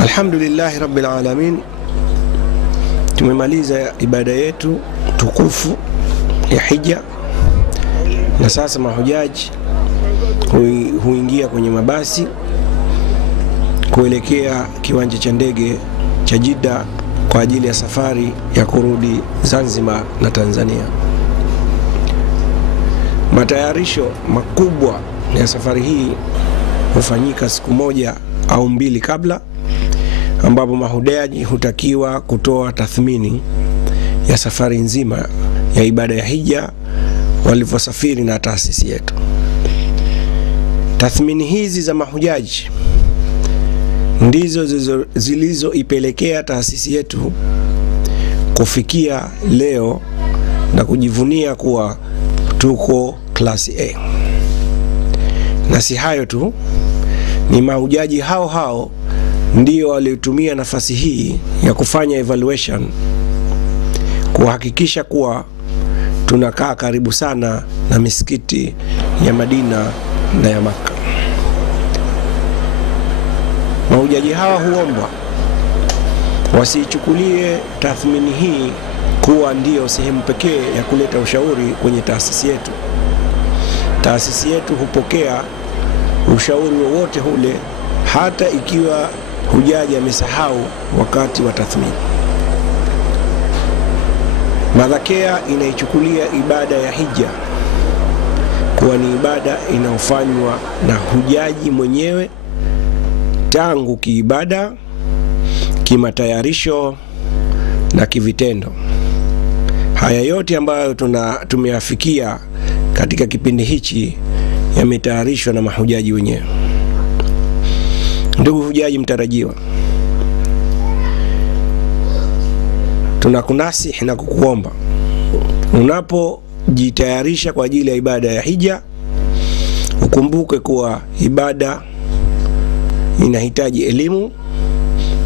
Alhamdulillahi Rabbil Alamin. Tumemaliza ibada yetu tukufu ya hija, na sasa mahujaji huingia kwenye mabasi kuelekea kiwanja cha ndege cha Jeddah kwa ajili ya safari ya kurudi Zanzibar na Tanzania. Matayarisho makubwa ya safari hii hufanyika siku moja au mbili kabla, ambapo mahujaji hutakiwa kutoa tathmini ya safari nzima ya ibada ya hija walivyosafiri na taasisi yetu. Tathmini hizi za mahujaji ndizo zilizoipelekea taasisi yetu kufikia leo na kujivunia kuwa tuko klasi A. Na si hayo tu, ni mahujaji hao ndio waliotumia nafasi hii ya kufanya evaluation kuhakikisha kuwa tunakaa karibu sana na misikiti ya Madina na ya Makkah. Mahujaji hawa huombwa wasichukulie tathmini hii kuwa ndio sehemu pekee ya kuleta ushauri kwenye taasisi yetu. Taasisi yetu hupokea ushauri wowote ule, hata ikiwa hujaji amesahau wakati wa tathmini. Madhakea inaichukulia ibada ya hija kuwa ni ibada inayofanywa na hujaji mwenyewe, tangu kiibada, kimatayarisho na kivitendo. Haya yote ambayo tumeyafikia katika kipindi hichi yametayarishwa na mahujaji wenyewe. Ndugu hujaji mtarajiwa, tunakunasihi na kukuomba unapojitayarisha kwa ajili ya ibada ya hija, ukumbuke kuwa ibada inahitaji elimu,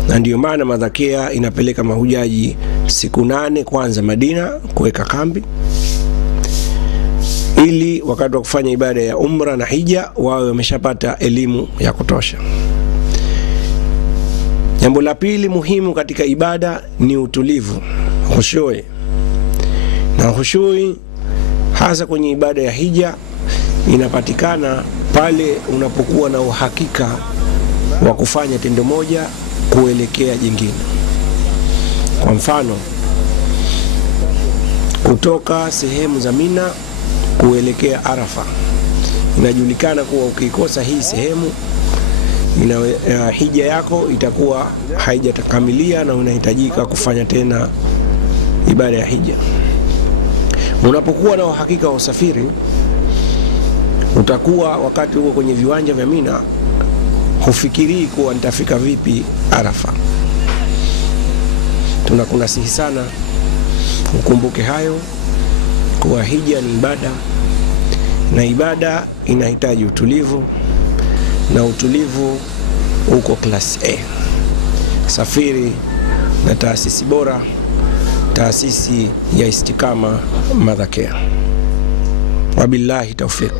na ndiyo maana madhakea inapeleka mahujaji siku 8 kwanza Madina kuweka kambi, ili wakati wa kufanya ibada ya umra na hija wawe wameshapata elimu ya kutosha. Jambo la pili muhimu katika ibada ni utulivu, khushui. Na khushui hasa kwenye ibada ya hija inapatikana pale unapokuwa na uhakika wa kufanya tendo moja kuelekea jingine. Kwa mfano, kutoka sehemu za Mina kuelekea Arafa, inajulikana kuwa ukikosa hii sehemu hija yako itakuwa haijatakamilia na unahitajika kufanya tena ibada ya hija. Unapokuwa na uhakika wa usafiri, utakuwa wakati uko kwenye viwanja vya Mina hufikirii kuwa nitafika vipi Arafa. Tunakunasihi sana ukumbuke hayo, kuwa hija ni ibada, na ibada inahitaji utulivu, na utulivu uko class A. Safiri na taasisi bora, taasisi ya Istiqama Madhakea. Wabillahi tawfiq.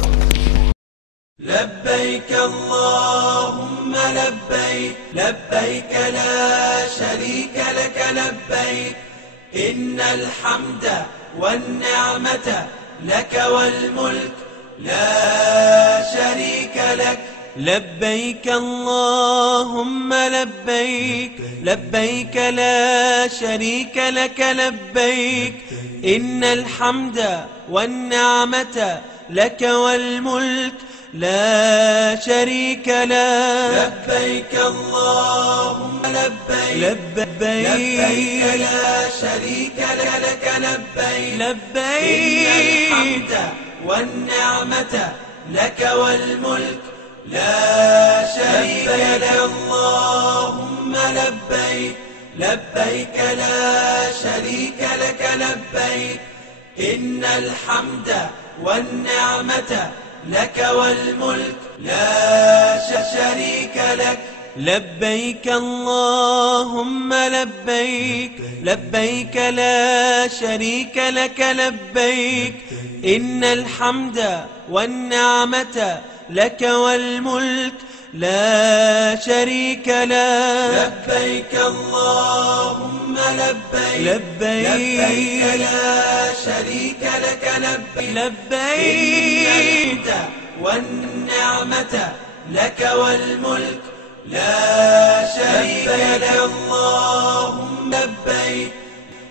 لبيك اللهم لبيك لبيك لا شريك لك لبيك إن الحمد والنعمة لك والملك لا شريك لك. لبيك اللهم لبيك لبيك لا شريك لك لبيك إن الحمد والنعمة لك والملك لا شريك لك. لبيك اللهم لبيك لبيك لا شريك لك لبيك لبيك إن الحمد والنعمة لك والملك لا شريك لك. اللهم لبيك لبيك لا شريك لك لبيك إن الحمد والنعمة لك والملك لا شريك لك. لبيك اللهم لبيك لبيك لا شريك لك لبيك إن الحمد والنعمة لك والملك لا شريك لك لبيك اللهم لبيك لبيك لا شريك لك لبيك والنعمة لك والملك لا شريك لك اللهم لبيك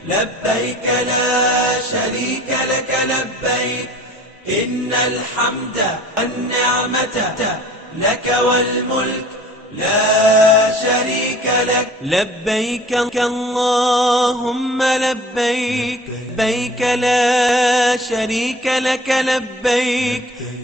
لبيك لا شريك لك لبيك إن الحمد والنعمة لك والملك لا شريك لك لبيك اللهم لبيك لبيك لا شريك لك لبيك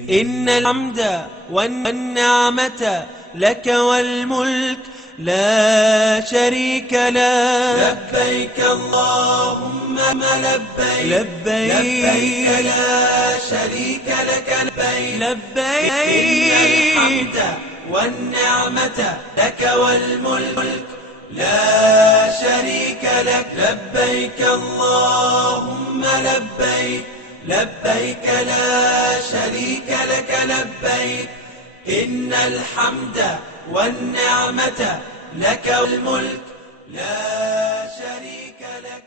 إن الحمد والنعمة لك والملك لا شريك لك لبيك اللهم لبيك لبيك لا شريك لك لبيك إن الحمد والنعمة لك والملك لا شريك لك لبيك اللهم لبيك لبيك لا شريك لك لبيك إن الحمد والنعمة لك والملك لا شريك لك